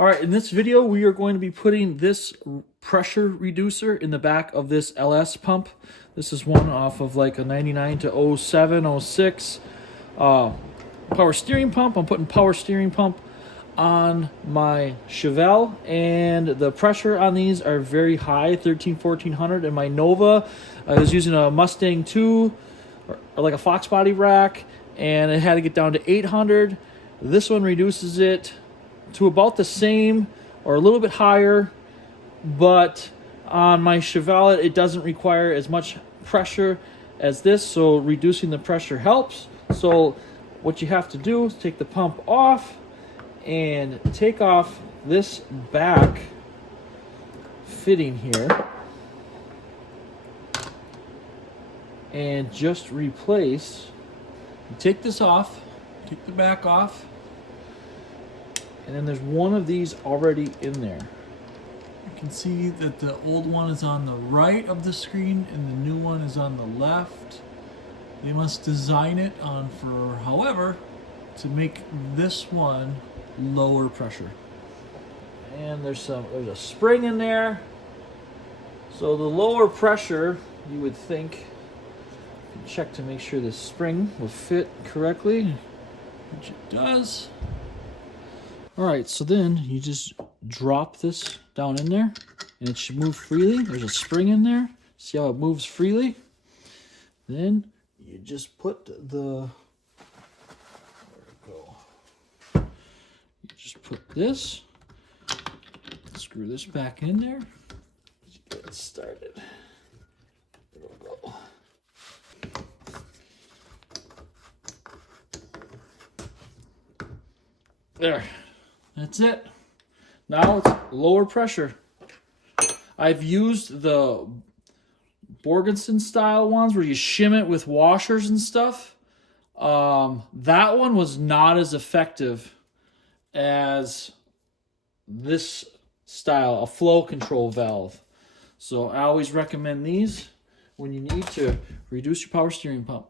All right, in this video, we are going to be putting this pressure reducer in the back of this LS pump. This is one off of like a 99 to 07, 06 power steering pump. I'm putting power steering pump on my Chevelle, and the pressure on these are very high, 1400. And my Nova, I was using a Mustang II, or like a Fox body rack, and it had to get down to 800. This one reduces it to about the same or a little bit higher, but on my Chevelle it doesn't require as much pressure as this, so reducing the pressure helps. So what you have to do is take the pump off and take off this back fitting here and just replace. Take this off, take the back off, and then there's one of these already in there. You can see that the old one is on the right of the screen and the new one is on the left. They must design it on for however to make this one lower pressure. And there's a spring in there. So the lower pressure, you would think, you can check to make sure the spring will fit correctly, which it does. All right, so then you just drop this down in there and it should move freely. There's a spring in there. See how it moves freely? Then you just put the, where'd it go? You just put this, screw this back in there. Get it started. It'll go. There. That's it. Now it's lower pressure. I've used the Borgenson style ones where you shim it with washers and stuff. That one was not as effective as this style, a flow control valve. So I always recommend these when you need to reduce your power steering pump.